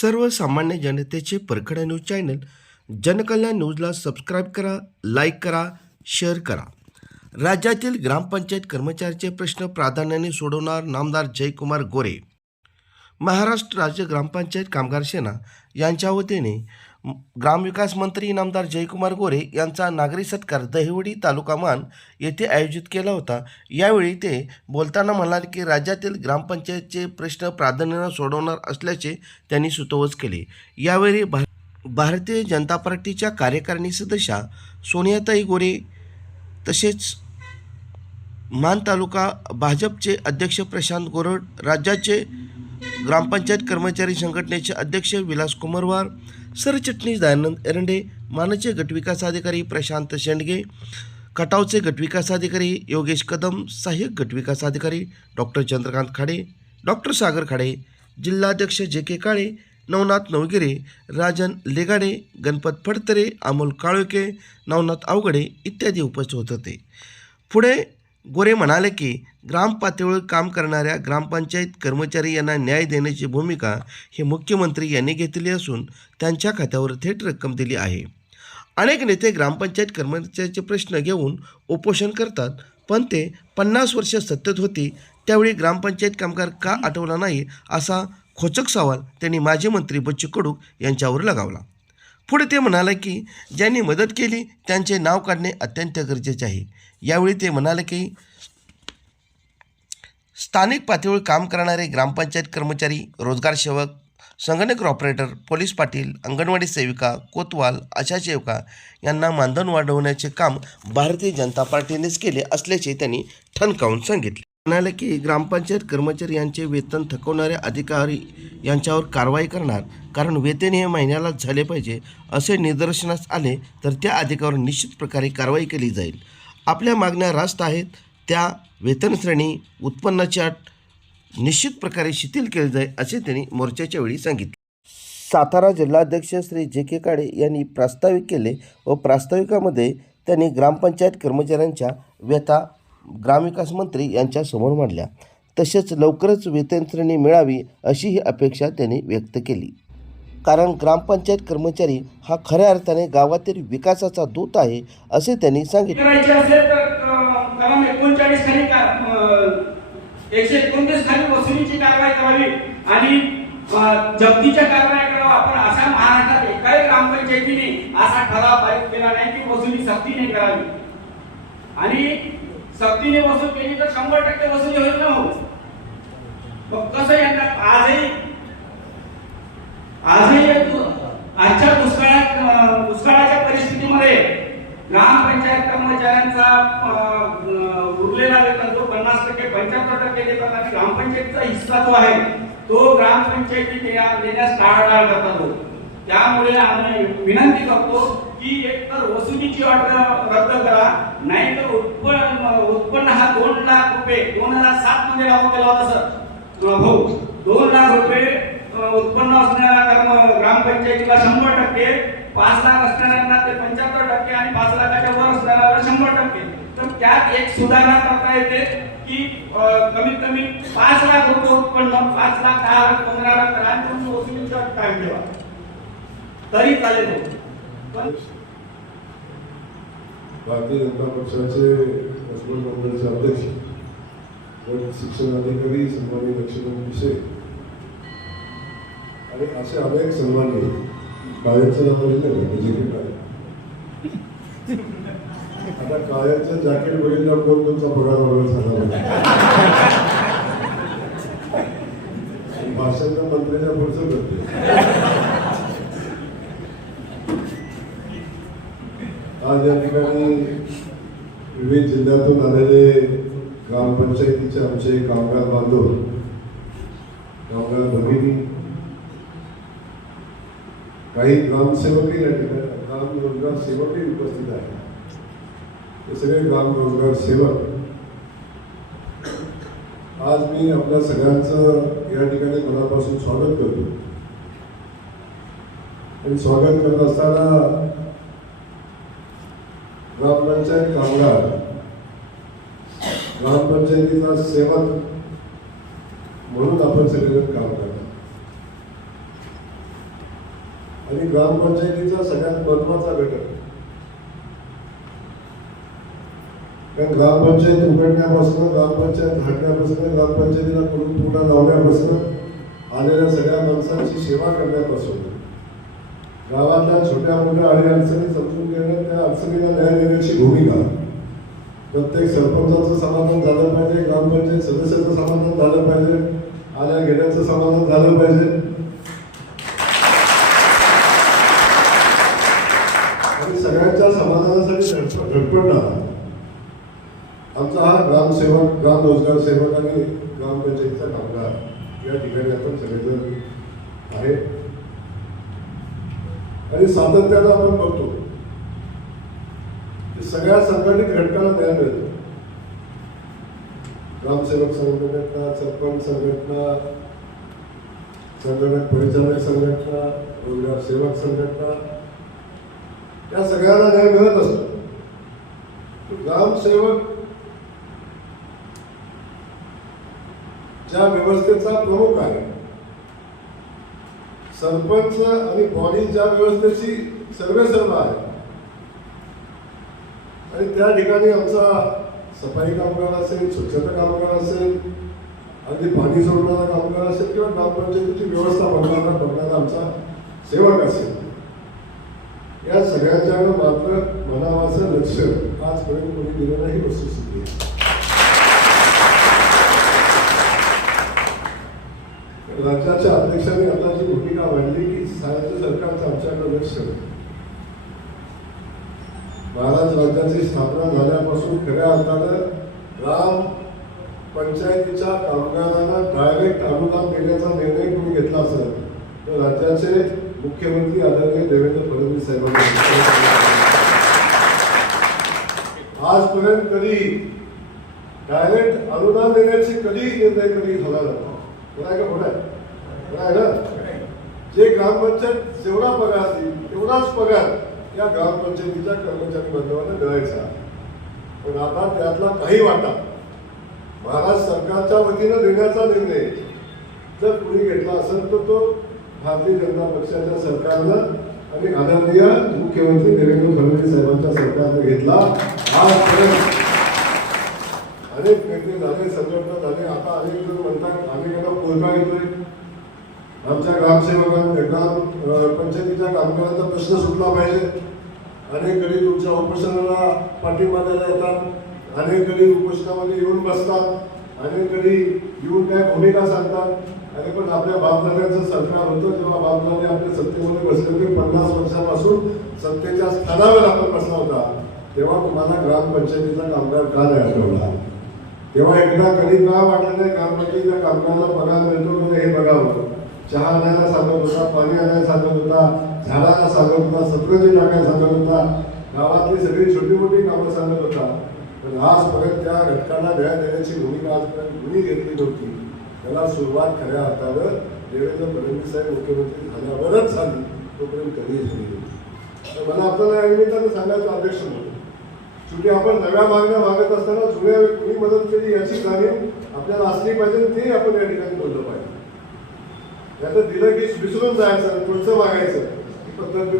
सर्वसामान्य जनतेचे परखड न्यूज चॅनल जनकल्याण न्यूजला सबस्क्राईब करा लाईक करा शेअर करा. राज्यातील ग्रामपंचायत कर्मचाऱ्यांचे प्रश्न प्राधान्याने सोडवणार नामदार जयकुमार गोरे. महाराष्ट्र राज्य ग्रामपंचायत कामगार सेना यांच्या वतीने ग्रामविकास मंत्री नामदार जयकुमार गोरे यांचा नागरी सत्कार दहिवडी तालुका मान येथे आयोजित केला होता. यावेळी ते बोलताना म्हणाले की राज्यातील ग्रामपंचायतचे प्रश्न प्राधान्यानं सोडवणार असल्याचे त्यांनी सुतोवच केले. यावेळी भा भारतीय जनता पार्टीच्या कार्यकारिणी सदस्या सोनियाताई गोरे तसेच मान तालुका भाजपचे अध्यक्ष प्रशांत गोरड राज्याचे ग्रामपंचायत कर्मचारी संघटनेचे अध्यक्ष विलास कुमारवार सरचिटणीस दयानंद एरंडे मानचे गटविकास अधिकारी प्रशांत शेंडगे खटावचे गटविकास अधिकारी योगेश कदम सहाय्यक गटविकास अधिकारी डॉक्टर चंद्रकांत खाडे डॉक्टर सागर खाडे जिल्हाध्यक्ष जे के काळे नवनाथ नवगिरे राजन लेगाडे गणपत फडतरे अमोल काळोके नवनाथ अवघडे इत्यादी उपस्थित होत होते. पुढे गोरे म्हणाले की ग्रामपातळीवर काम करणाऱ्या ग्रामपंचायत कर्मचारी यांना न्याय देण्याची भूमिका ही मुख्यमंत्री यांनी घेतली असून त्यांच्या खात्यावर थेट रक्कम दिली आहे. अनेक नेते ग्रामपंचायत कर्मचाऱ्याचे प्रश्न घेऊन उपोषण करतात पण ते पन्नास वर्ष सत्तेत होती त्यावेळी ग्रामपंचायत कामगार का आठवला नाही असा खोचक सवाल त्यांनी माजी मंत्री बच्चू कडू यांच्यावर लगावला. पुढे ते म्हणाले की ज्यांनी मदत केली त्यांचे नाव काढणे अत्यंत गरजेचे आहे. यावेळी ते म्हणाले की स्थानिक पातळीवर काम करणारे ग्रामपंचायत कर्मचारी रोजगार सेवक संगणक ऑपरेटर पोलीस पाटील अंगणवाडी सेविका कोतवाल अशा सेविका यांना मानधन वाढवण्याचे काम भारतीय जनता पार्टीनेच केले असल्याचे त्यांनी ठणकावून सांगितले. म्हणाले की ग्रामपंचायत कर्मचारी यांचे वेतन थकवणारे अधिकारी यांच्यावर कारवाई करणार कारण वेतन हे महिन्याला झाले पाहिजे असे निदर्शनास आले तर त्या अधिकाऱ्यावर निश्चित प्रकारे कारवाई केली जाईल. आपल्या मागण्या रास्त आहेत. त्या वेतन श्रेणी उत्पन्नाची अट निश्चित प्रकारे शिथिल केली जाईल असे त्यांनी मोर्चाच्या वेळी सांगितले. सातारा जिल्हाध्यक्ष श्री जे के काळे यांनी प्रास्ताविक केले व प्रास्ताविकामध्ये त्यांनी ग्रामपंचायत कर्मचाऱ्यांच्या व्यथा ग्रामविकास मंत्री यांच्या समोर मांडल्या. तसेच लवकरच वेतनश्रेणी मिळावी अशी ही अपेक्षा त्यांनी व्यक्त केली. कारण ग्रामपंचायत कर्मचारी हा खऱ्या अर्थाने गावातील विकासाचा दूत आहे असे त्यांनी सांगितले. तर एकशे एकोणतीस खाली वसुलीची कारवाई करावी आणि जप्तीच्या कारवाई करावा आपण अशा महाराष्ट्रात एकाही ग्रामपंचायतीने असा ठराव पारित केला नाही की वसुली सक्तीने करावी. आणि सक्तीने वसूल केली तर शंभर टक्के वसुली होईल ना हो मग कसं यांना आजही आजही आजच्या दुष्काळात दुष्काळाच्या परिस्थितीमध्ये ग्रामपंचायत कर्मचाऱ्यांचा उरलेला वेतन जो पन्नास टक्के पंच्याहत्तर टक्के देतात आणि ग्रामपंचायतचा हिस्सा जो आहे तो ग्रामपंचायती देण्यास टाळाटाळ करतात हो. त्यामुळे आम्ही विनंती करतो की एक तर वसुलीची ऑर्डर रद्द करा नाही तर उत्पन्न हा दोन लाख रुपये. दोन हजार सात मध्ये लागू केला होता सर. हो दोन लाख रुपये उत्पन्न असणाऱ्या ग्रामपंचायतीला शंभर टक्के पाच लाख असणाऱ्यांना ते पंच्याहत्तर टक्के आणि पाच लाखाच्या वर असणाऱ्याला शंभर टक्के. तर त्यात एक सुधारणा करता येते की कमीत कमी पाच लाख रुपये उत्पन्न पाच लाख दहा लाख पंधरा लाख करा वसुलीचा टाइम ठेवा. तरी चालेल पण भारतीय जनता पक्षाचे रसमन मंडळाचे अध्यक्ष व शिक्षण अधिकारी सन्माननीय लक्ष्मण पिसे आणि असे अनेक सन्माननीय काळ्यांचं नाव बघितलं का? जॅकेट के काळे आता काळ्यांचं जॅकेट बघितलं कोण तुमचा पगार वगैरे झाला नाही. भाषण मंत्र्याच्या पुढचं करते. आज या ठिकाणी विविध जिल्ह्यातून आलेले ग्रामपंचायतीचे आमचे कामगार बांधव कामगार भगिनी काही ग्रामसेवकही या ठिकाणी ग्राम रोजगार सेवकही उपस्थित आहेत. हे सगळे ग्राम रोजगार सेवक. आज मी आपल्या सगळ्यांचं या ठिकाणी मनापासून स्वागत करतो. आणि स्वागत करत असताना ग्रामपंचायत कामगार ग्रामपंचायतीचा सेवक म्हणून आपण सगळेजण काम करतो. आणि ग्रामपंचायतीचा सगळ्यात महत्त्वाचा घटक. कारण ग्रामपंचायत उघडण्यापासून ग्रामपंचायत हाडण्यापासून ग्रामपंचायतीला करून पुन्हा लावण्यापासून आलेल्या सगळ्या माणसांची सेवा करण्यापासून गावातल्या छोट्या मोठ्या अडीअडचणी समजून घेणं त्या अडचणीला न्याय देण्याची भूमिका. प्रत्येक सरपंचाचं समाधान झालं पाहिजे ग्रामपंचायत सदस्याचं समाधान झालं पाहिजे आल्या घेण्याचं समाधान झालं पाहिजे. आणि सगळ्यांच्या समाधानासाठी धडपड आमचा हा ग्रामसेवक ग्राम रोजगार सेवक आणि ग्रामपंचायतीचा कामगार. या ठिकाणी आपण सगळेजण आहे. आणि सातत्यानं आपण बघतो की सगळ्या संघटित घटकाला न्याय मिळतो ग्रामसेवक संघटना सरपंच संघटना संघटक परिचालक संघटना रोजगार सेवक संघटना या सगळ्यांना न्याय मिळत असतो. ग्रामसेवक ज्या व्यवस्थेचा प्रमुख आहे सरपंच आणि बॉडी ज्या व्यवस्थेची सर्वे सर्व आहे. आणि त्या ठिकाणी आमचा सफाई कामगार असेल स्वच्छता कामगार असेल अगदी पाणी सोडणारा कामगार असेल किंवा ग्रामपंचायतीची व्यवस्था बघणारा बघणारा आमचा सेवक असेल या सगळ्यांच्याकडे मात्र म्हणावाचं लक्ष आजपर्यंत कोणी दिलं नाही ही वस्तुस्थिती आहे. राज्याच्या अध्यक्षांनी आता जी भूमिका मांडली की राज्य सरकारचं आमच्याकडे लक्ष आहे. महाराज राज्याची स्थापना झाल्यापासून खऱ्या अर्थानं ग्राम पंचायतीच्या कामगारांना डायरेक्ट अनुदान देण्याचा निर्णय कोणी घेतला असेल तर राज्याचे मुख्यमंत्री आदरणीय देवेंद्र फडणवीस साहेबांनी आजपर्यंत कधी डायरेक्ट अनुदान देण्याची कधी निर्णय कधी झाला जातो खरं आहे का? खोटं आहे? ना? जे ग्रामपंचायत जेवढा पगार देईल तेवढाच पगार या ग्रामपंचायतीच्या कर्मचारी बांधवांना मिळायचा. पण आता त्यातला काही वाटा. महाराज सरकारच्या वतीनं देण्याचा निर्णय. जर कुणी घेतला असेल तर तो भारतीय जनता पक्षाच्या सरकारनं आणि आदरणीय मुख्यमंत्री देवेंद्र फडणवीस साहेबांच्या सरकारनं घेतला. आजपर्यंत अनेक नेते झाले संघटना झाले. आता अनेक जण म्हणतात अनेकांना कोलका येतोय आमच्या ग्रामसेवकांना पंचायतीच्या कामगारांचा प्रश्न सुटला पाहिजे. अनेक कधी तुमच्या उपोषणाला पाठिंबा द्यायला येतात. अनेक कधी उपोषणामध्ये येऊन बसतात. अनेक कधी येऊन काय भूमिका सांगतात. आणि पण आपल्या बापदाद्यांचं सरकार होतं जेव्हा बापदादे आपल्या सत्तेमध्ये बसले होते पन्नास वर्षापासून सत्तेच्या स्थानावर आपण बसला होता. तेव्हा तुम्हाला ग्रामपंचायतीचा कामगार का नाही आठवला? तेव्हा एकदा कधी का वाटलं नाही? ग्रामपंचायतीच्या कामगाराला पगार मिळतो हे बघावं. चहा आणायला सांगत होता पाणी आणायला सांगत होता. झाडाला सांगत होता सतरंजी नाका सांगत होता गावातली सगळी छोटी मोठी कामं सांगत होता. पण आजपर्यंत त्या घटकांना न्याय देण्याची भूमिका आजपर्यंत कुणी घेतली नव्हती. त्याला सुरुवात खऱ्या हातावर देवेंद्र फडणवीस साहेब मुख्यमंत्री झाल्यावरच झाली तोपर्यंत कधी झाली नव्हती. तर मला आपल्याला या निमित्तानं सांगायचं अध्यक्ष म्हणून शेवटी आपण नव्या मागण्या मागत असताना जुन्या कुणी मदत केली याची जाणीव आपल्याला असली पाहिजे ते आपण या ठिकाणी बोललं पाहिजे. त्याचं दिलं की विसरून जायचं पुढचं मागायचं. ही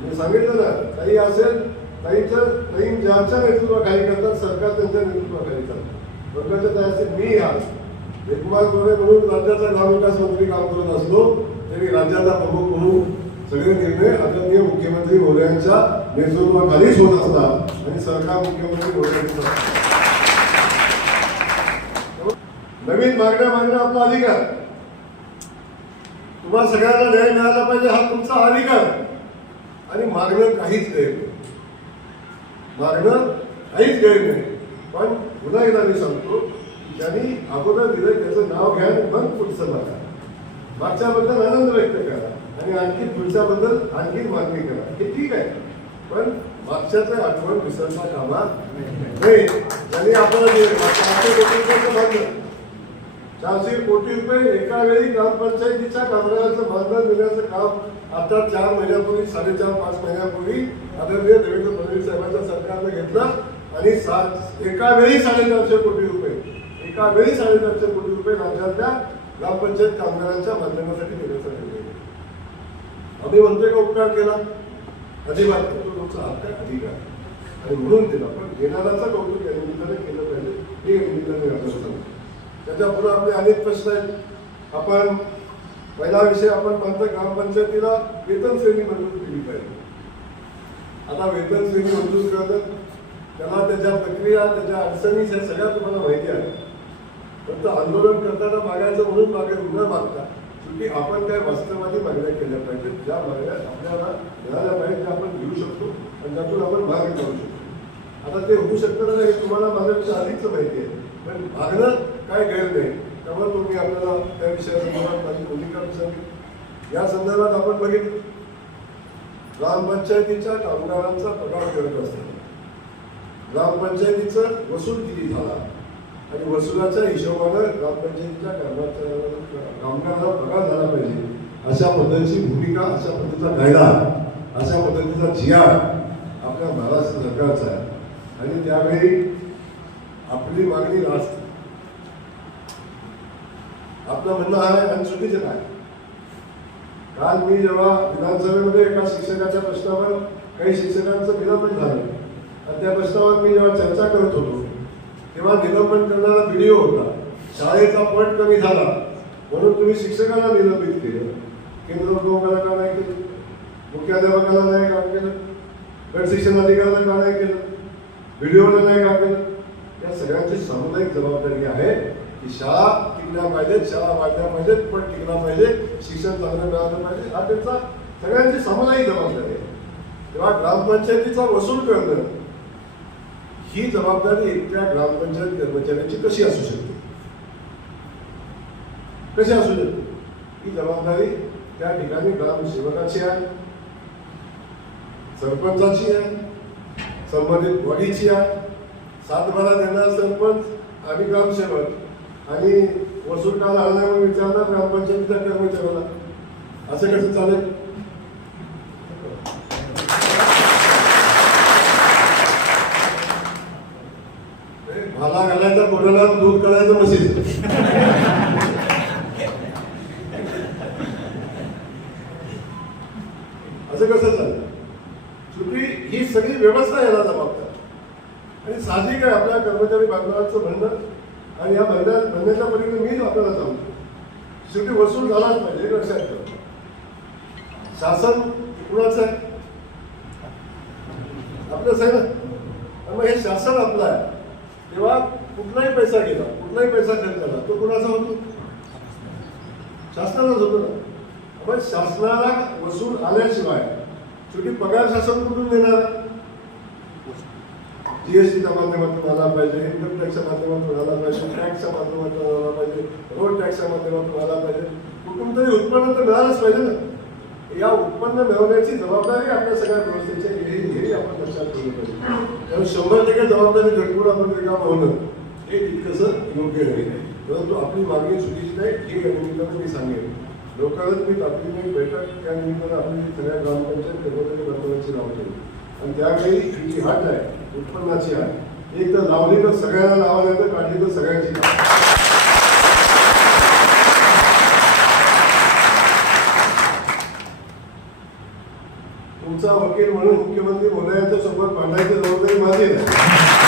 मी सांगितलं ना काही असेल ताईच्या काही ज्यांच्या नेतृत्वाखाली करतात सरकार त्यांच्या नेतृत्वाखाली करतात वर्गाच्या त्या असेल मी आज एकमाल गोरे म्हणून राज्याचा ग्रामविकास मंत्री काम करत असलो तरी राज्याचा प्रमुख म्हणून सगळे निर्णय आदरणीय मुख्यमंत्री मोदयांच्या नेतृत्वाखालीच होत असतात आणि सरकार मुख्यमंत्री मोदयांचं नवीन मागण्या मागणं आपला अधिकार. तुम्हाला सगळ्यांना न्याय मिळाला पाहिजे हा तुमचा अधिकार. आणि मागणं काहीच गैर नाही. मागणं काहीच गैर नाही. पण पुन्हा एकदा मी सांगतो की ज्यांनी अगोदर दिलं त्याचं नाव घ्या पण मग पुढचं बघा. मागच्याबद्दल आनंद व्यक्त करा आणि आणखी पुढच्याबद्दल आणखी मागणी करा. हे ठीक आहे. पण मागच्याचं आठवण विसरता कामा नाही. त्यांनी आपल्याला दिले चारशे कोटी रुपये एका वेळी ग्रामपंचायतीच्या कामगारांचं मानधन देण्याचं काम आता चार महिन्यापूर्वी साडेचार पाच महिन्यापूर्वी आदरणीय देवेंद्र फडणवीस साहेबांच्या सरकारनं घेतलं आणि सात एका वेळी साडेचारशे कोटी रुपये एका वेळी साडेचारशे कोटी रुपये राज्यातल्या ग्रामपंचायत कामगारांच्या माध्यमासाठी देण्याचा निर्णय आम्ही म्हणतोय का उपकार केला? अजिबात तो तुमचा हक्क आहे, अधिकार आहे. आणि म्हणून दिला पण घेणाराचा कौतुक या निमित्ताने केलं पाहिजे. हे या निमित्ताने आपल्याला त्याच्यापुढे आपले अनेक प्रश्न आहेत. आपण पहिला विषय आपण म्हणतो ग्रामपंचायतीला वेतन श्रेणी मंजूर केली पाहिजे. आता वेतन श्रेणी मंजूर करतात. त्याला त्याच्या प्रक्रिया त्याच्या अडचणी ह्या सगळ्या तुम्हाला माहिती आहे. फक्त आंदोलन करताना मागायचं म्हणून मागे न मागता की आपण त्या वास्तवादी मागण्या केल्या पाहिजेत ज्या मागण्या आपल्याला मिळाल्या पाहिजेत त्या आपण घेऊ शकतो आणि त्यातून आपण भाग घेऊ शकतो. आता ते होऊ शकतं ना हे तुम्हाला माझ्यापेक्षा अधिकच माहिती आहे. पण मागणं काय गैर नाही. त्यामुळे तुम्ही आपल्याला त्या विषयासंदर्भात माझी भूमिका विसरली. या संदर्भात आपण बघितलं ग्रामपंचायतीच्या कामगारांचा पगार करत असताना ग्रामपंचायतीचा वसूल किती झाला? आणि वसुलाच्या हिशोबानं ग्रामपंचायतीच्या कर्मचाऱ्याला कामगाराला पगार झाला पाहिजे. अशा पद्धतीची भूमिका अशा पद्धतीचा कायदा अशा पद्धतीचा जिआर आपल्या महाराष्ट्र सरकारचा आहे. आणि त्यावेळी आपली मागणी राष्ट्र आपलं म्हणणं आहे आणि चुकीचं काय काल मी जेव्हा विधानसभेमध्ये एका शिक्षकाच्या प्रश्नावर काही शिक्षकांचं निलंबन झालं. आणि त्या प्रश्नावर मी जेव्हा चर्चा करत होतो तेव्हा निलंबन करणारा व्हिडिओ होता. शाळेचा पट कमी झाला. म्हणून तुम्ही शिक्षकाला निलंबित केलं. केंद्र उद्योगाला का नाही केलं? मुख्याध्यापकाला नाही काम केलं? गट शिक्षण अधिकाऱ्याला का नाही केलं? व्हिडिओला नाही का केलं? या सगळ्यांची सामुदायिक जबाबदारी आहे की शाळा टिकल्या पाहिजेत शाळा वाढल्या पाहिजेत पण टिकला पाहिजे शिक्षण चांगलं मिळालं पाहिजे हा त्यांचा सगळ्यांची सामुदायिक जबाबदारी आहे. तेव्हा ग्रामपंचायतीचा वसूल करणं ही जबाबदारी एकट्या ग्रामपंचायत कर्मचाऱ्याची कशी असू शकते? कशी असू शकते? ही जबाबदारी त्या ठिकाणी ग्रामसेवकाची आहे सरपंचाची आहे संबंधित बॉडीची आहे. सातबारा देणारा सरपंच आणि ग्रामसेवक. आणि वसूल काल आला म्हणून विचारणार ग्रामपंचायतीचा कर्मचाऱ्याला असं कसं चालेल ए, भाला घालायचा कोणाला दूध काढायचं मशीन असं कसं चालेल शेवटी ही सगळी व्यवस्था याला जबाबदार आणि साहजिक आहे आपल्या कर्मचारी बांधवांचं म्हणणं आणि या म्हणण्या म्हणण्याच्या पलीकडे मी आपल्याला सांगतो शेवटी वसूल झालाच पाहिजे हे लक्षात ठेवा शासन कुणाचं आहे? आपलंच आहे. ना मग हे शासन आपलं आहे. तेव्हा कुठलाही पैसा गेला कुठलाही पैसा खर्च झाला तो कुणाचा होतो? शासनालाच होतो ना. पण शासनाला वसूल आल्याशिवाय शेवटी पगार शासन कुठून देणार? जीएसटीच्या माध्यमातून आला पाहिजे इन्कम टॅक्सच्या माध्यमातून आला पाहिजे टॅक्सच्या माध्यमातून आला पाहिजे रोड टॅक्सच्या माध्यमातून आला पाहिजे. कुठून तरी उत्पन्न तर मिळालंच पाहिजे ना. या उत्पन्न मिळवण्याची जबाबदारी आपल्या सगळ्या व्यवस्थेची आहे. हे आपण लक्षात ठेवलं पाहिजे. त्यामुळे शंभर टक्के जबाबदारी घटकून आपण रिकाम होणं हे तितकंसं योग्य नाही. परंतु आपली मागणी चुकीची नाही हे या निमित्तानं मी सांगेन. लोकांना मी तातडीने बैठक त्या निमित्तानं आपली सगळ्या ग्रामपंचायत कर्मचारी बांधवांची लावतो आणि त्यावेळी ही जी आहे उत्पन्नाची हाट एक तर लावली तर सगळ्यांना लावायला तर काढली तर सगळ्यांची तुमचा वकील म्हणून मुख्यमंत्री बोलायचं सोबत मांडायची जबाबदारी माझी नाही.